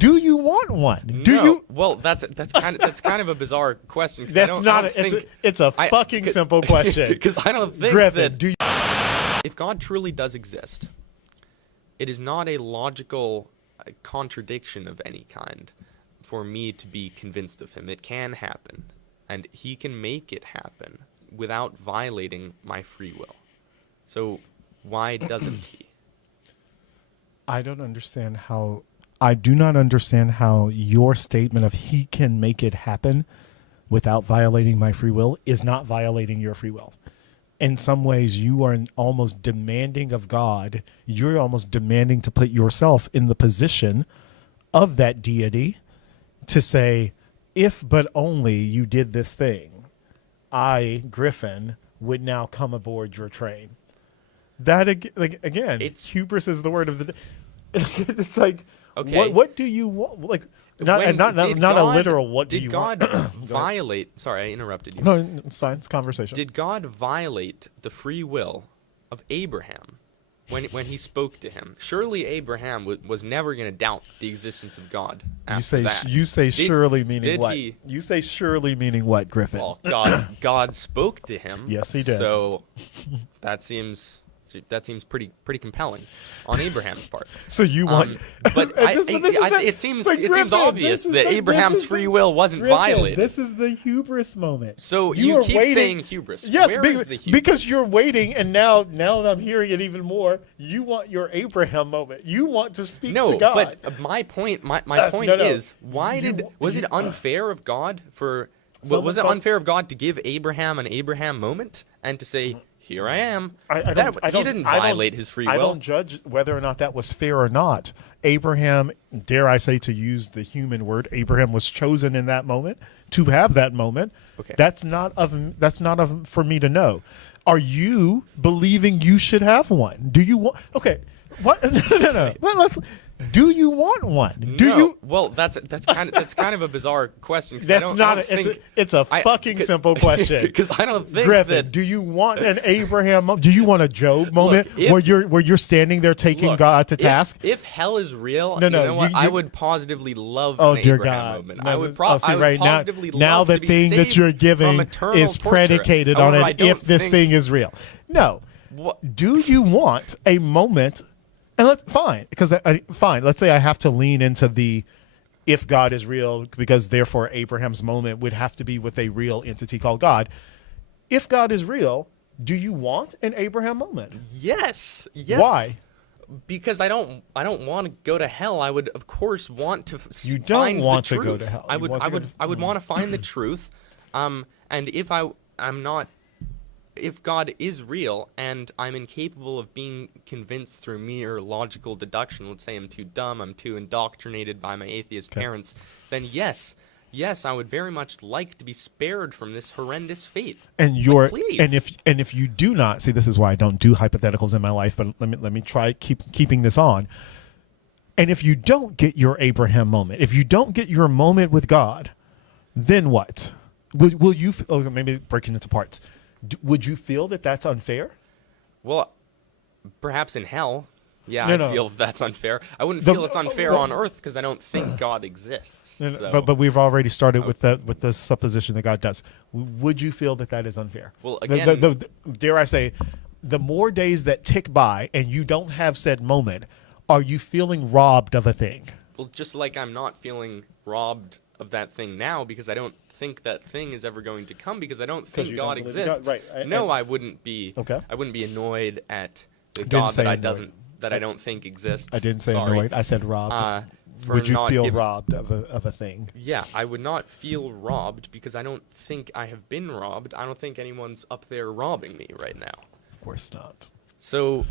Do you want one? Do you? Well, that's kind of a bizarre question. That's not. It's a fucking simple question. Because I don't think Griffin, that if God truly does exist, it is not a logical contradiction of any kind for me to be convinced of him. It can happen, and he can make it happen without violating my free will. So why doesn't he? I don't understand how. I do not understand how your statement of he can make it happen without violating my free will is not violating your free will. In some ways, you are almost demanding of God. You're almost demanding to put yourself in the position of that deity to say, if but only you did this thing, I, Griffin, would now come aboard your train. That again, hubris is the word of the day. It's like, okay. What do you want? Like, not a literal. What do you want? Did God violate? Sorry, I interrupted you. No, it's fine. It's conversation. Did God violate the free will of Abraham when he spoke to him? Surely Abraham was never going to doubt the existence of God. You say surely meaning what? You say surely meaning what, Griffin? Well, God spoke to him. Yes, he did. So that seems pretty compelling on Abraham's part. So you want, but it seems obvious that Abraham's free will wasn't violated. This is the hubris moment. So you keep saying hubris. Yes, Where is the hubris? Because you're waiting, and now that I'm hearing it even more, you want your Abraham moment. You want to speak to God. No, but my point is, was it unfair of God was it unfair of God to give Abraham an Abraham moment and to say, here I am. He didn't violate his free will. I don't judge whether or not that was fair or not. Abraham, dare I say, to use the human word, Abraham was chosen in that moment to have that moment. Okay. That's not for me to know. Are you believing you should have one? Do you want? Okay. What? No. Do you want one? Do you? Well, that's kind of a bizarre question. It's a fucking simple question. Because I don't think Griffin, that. Do you want an Abraham moment? Do you want a Job moment where you're standing there taking God to task? If hell is real, you know what? I would positively love an Abraham moment. No, I would positively love now the to be thing that you're giving is predicated on it. If this thing is real, no. Do you want a moment? And fine. Let's say I have to lean into the if God is real, because therefore Abraham's moment would have to be with a real entity called God. If God is real, do you want an Abraham moment? Yes. Why? Because I don't want to go to hell. I would, of course, want to find the truth. You don't want to go to hell. I would want to find the truth. And if God is real and I'm incapable of being convinced through mere logical deduction, let's say I'm too dumb, I'm too indoctrinated by my atheist parents, then yes, I would very much like to be spared from this horrendous fate. And if you do not see, this is why I don't do hypotheticals in my life, but let me try keeping this on. And if you don't get your Abraham moment, if you don't get your moment with God, then what? Will you? Maybe breaking into parts. Would you feel that that's unfair? Well, perhaps in hell. Yeah, I feel that's unfair. I wouldn't feel it's unfair on Earth because I don't think God exists. But we've already started with the supposition that God does. Would you feel that is unfair? Well, again, dare I say, the more days that tick by and you don't have said moment, are you feeling robbed of a thing? Well, just like I'm not feeling robbed of that thing now because I don't think that thing is ever going to come because I don't think God exists. Right. I wouldn't be. Okay. I wouldn't be annoyed at the God that I don't think exists. I didn't say annoyed. I said robbed. Would you feel robbed of a thing? Yeah, I would not feel robbed because I don't think I have been robbed. I don't think anyone's up there robbing me right now. Of course not. So,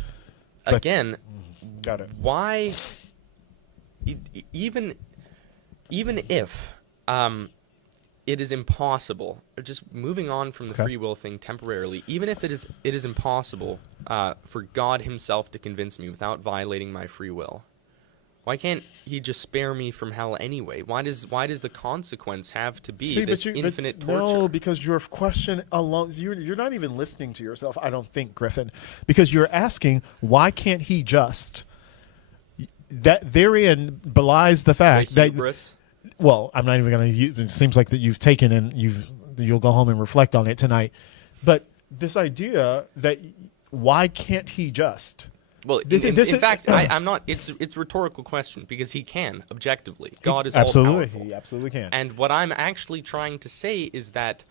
again, got it. Why? Even if it is impossible, just moving on from the free will thing temporarily, even if it is impossible for God himself to convince me without violating my free will, why can't he just spare me from hell anyway? Why does the consequence have to be infinite torture? No, because your question alone, you're not even listening to yourself, I don't think, Griffin, because you're asking, why can't he just that therein belies the fact The that, hubris. well, I'm not even going to use, it seems like that you've taken and you'll go home and reflect on it tonight. But this idea that why can't he just? Well, in fact, I'm not. It's a rhetorical question because he can objectively. God is Absolutely, all powerful. he absolutely can. And what I'm actually trying to say is that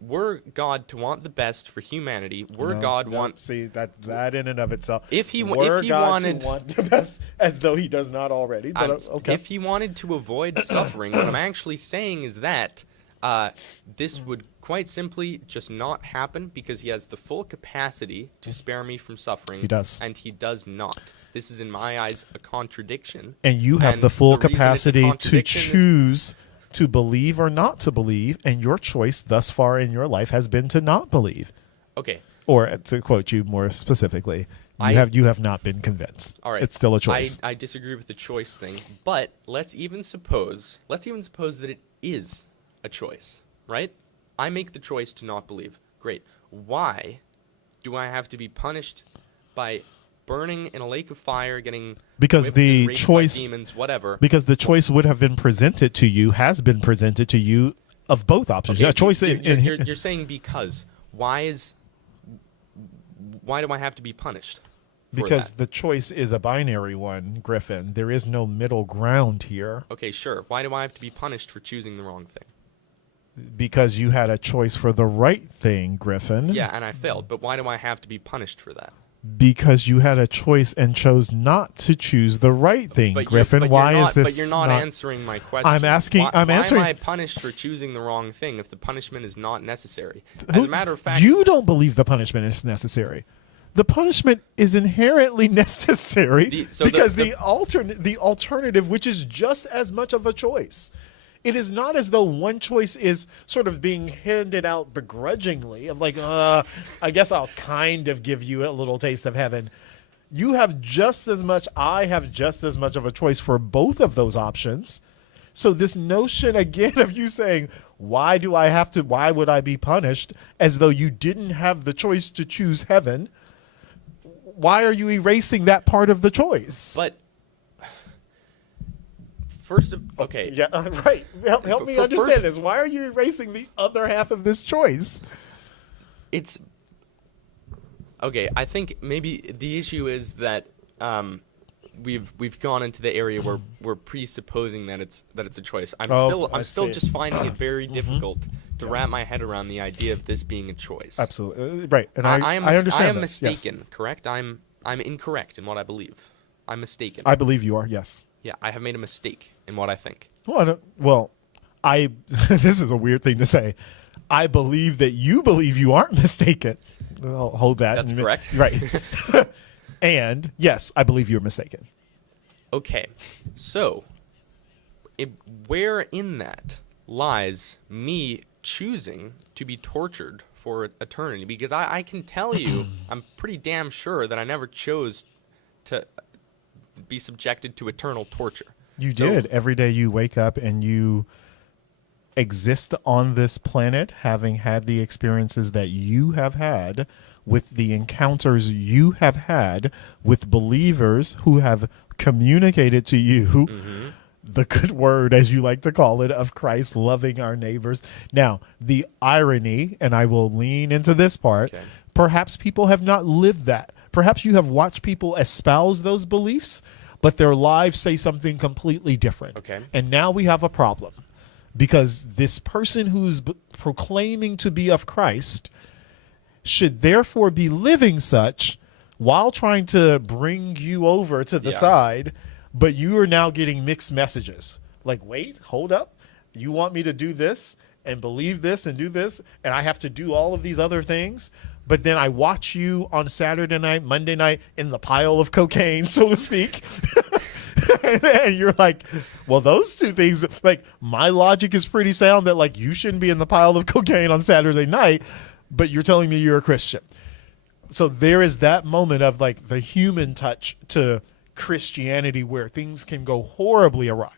were God to want the best for humanity, see that in and of itself. if he God wanted to want the best, as though he does not already. But okay, if he wanted to avoid suffering, what I'm actually saying is that this would quite simply just not happen because he has the full capacity to spare me from suffering. He does. And he does not. This is, in my eyes, a contradiction. and you have And the full the reason it's a capacity to contradiction is- choose to believe or not to believe, and your choice thus far in your life has been to not believe. Okay. Or to quote you more specifically, I- you have not been convinced. All right. It's still a choice. I disagree with the choice thing, but let's even suppose that it is a choice, right? I make the choice to not believe. Great. Why do I have to be punished by burning in a lake of fire, getting Because whipped the and raped by choice- demons, whatever? Because the choice would have been presented to you, has been presented to you of both options. Okay, A choice you're saying because. Why do I have to be punished? for because that? the choice is a binary one, Griffin. There is no middle ground here. Okay, sure. Why do I have to be punished for choosing the wrong thing? Because you had a choice for the right thing, Griffin. Yeah, and I failed. But why do I have to be punished for that? Because you had a choice and chose not to choose the right thing, Griffin. Why is this? But you're not answering my question. I'm asking. Why, I'm answering. Why am I punished for choosing the wrong thing if the punishment is not necessary? As a matter of fact, you don't believe the punishment is necessary. The punishment is inherently necessary because the alternative, which is just as much of a choice. It is not as though one choice is sort of being handed out begrudgingly of like, I guess I'll kind of give you a little taste of heaven. You have just as much, I have just as much of a choice for both of those options. So this notion again of you saying, why would I be punished as though you didn't have the choice to choose heaven? Why are you erasing that part of the choice? But okay. Yeah, right. Help me understand this. Why are you erasing the other half of this choice? It's okay. I think maybe the issue is that we've gone into the area where we're presupposing that it's a choice. I'm still just finding it very difficult to wrap my head around the idea of this being a choice. Absolutely right, and I understand. I am this. mistaken. Yes. Correct. I'm incorrect in what I believe. I'm mistaken. I believe you are. Yes. Yeah, I have made a mistake in what I think. Well, this is a weird thing to say. I believe that you believe you aren't mistaken. I'll hold that. That's correct. Right. And yes, I believe you're mistaken. Okay, so where in that lies me choosing to be tortured for eternity? Because I can tell you, I'm pretty damn sure that I never chose to be subjected to eternal torture. You did. Every day you wake up and you exist on this planet, having had the experiences that you have had, with the encounters you have had with believers who have communicated to you the good word, as you like to call it, of Christ, loving our neighbors. Now, the irony, and I will lean into this part, perhaps people have not lived that. Perhaps you have watched people espouse those beliefs, but their lives say something completely different. Okay. And now we have a problem because this person who's proclaiming to be of Christ should therefore be living such while trying to bring you over to the side, but you are now getting mixed messages. Like, wait, hold up. You want me to do this and believe this and do this, and I have to do all of these other things? But then I watch you on Saturday night, Monday night in the pile of cocaine, so to speak. And you're like, well, those two things, like, my logic is pretty sound that, like, you shouldn't be in the pile of cocaine on Saturday night, but you're telling me you're a Christian. So there is that moment of, like, the human touch to Christianity where things can go horribly awry,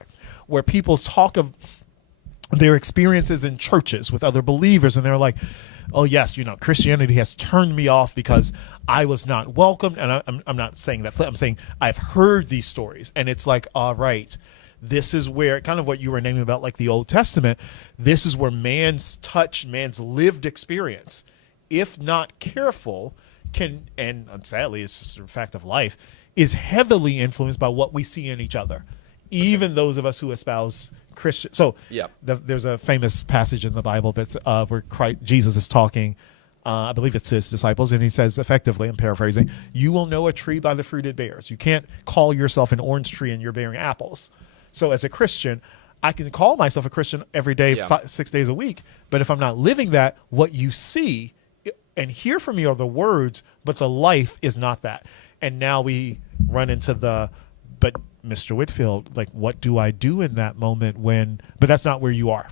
where people talk of their experiences in churches with other believers, and they're like, oh yes, Christianity has turned me off because I was not welcomed. And I'm not saying that. I'm saying I've heard these stories, and it's like, all right, this is where kind of what you were naming about, like the Old Testament. This is where man's touch, man's lived experience, if not careful, can, and sadly, it's just a fact of life, is heavily influenced by what we see in each other. Even those of us who espouse Christian. So there's a famous passage in the Bible that's where Jesus is talking, I believe it's his disciples, and he says effectively, I'm paraphrasing, you will know a tree by the fruit it bears. You can't call yourself an orange tree and you're bearing apples. So as a Christian, I can call myself a Christian every day, 6 days a week, but if I'm not living that, what you see and hear from me are the words, but the life is not that. And now we run into but Mr. Whitfield, like, what do I do in that moment but that's not where you are,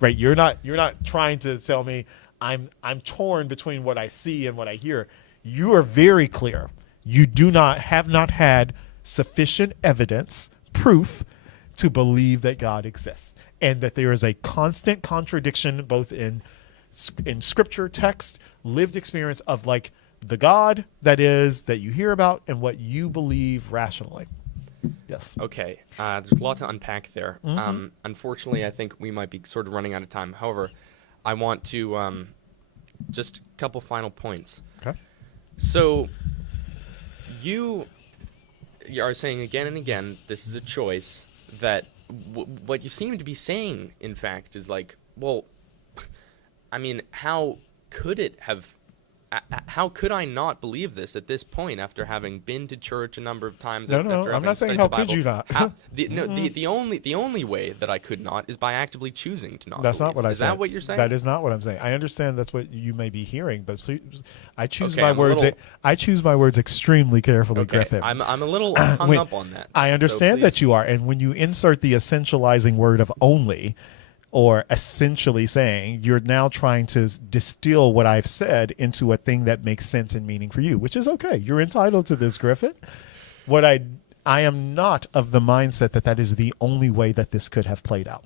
right? You're not trying to tell me I'm torn between what I see and what I hear. You are very clear. You have not had sufficient evidence, proof, to believe that God exists, and that there is a constant contradiction both in scripture, text, lived experience of like the God that you hear about and what you believe rationally. Yes. Okay. There's a lot to unpack there. Mm-hmm. Unfortunately, I think we might be sort of running out of time. However, I want to just a couple final points. Okay. So you are saying again and again, this is a choice, that what you seem to be saying, in fact, is like, well, I mean, how could I not believe this at this point after having been to church a number of times? No, I'm not saying how could you not. The only way that I could not is by actively choosing to not. That's believe. not what I said. Is that what you're saying? That is not what I'm saying. I understand that's what you may be hearing, but I choose my words. I choose my words extremely carefully, Griffin. I'm a little hung up on that. I understand that you are, and when you insert the essentializing word of only, or essentially saying, you're now trying to distill what I've said into a thing that makes sense and meaning for you, which is okay. You're entitled to this, Griffin. What I am not of the mindset that is the only way that this could have played out.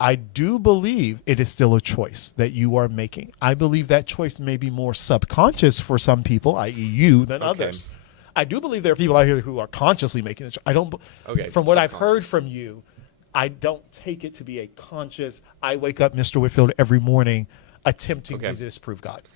I do believe it is still a choice that you are making. I believe that choice may be more subconscious for some people, i.e. you, than others. I do believe there are people out here who are consciously making the choice. From what I've heard from you, I don't take it to be a conscious, I wake up, Mr. Whitfield, every morning attempting to disprove God.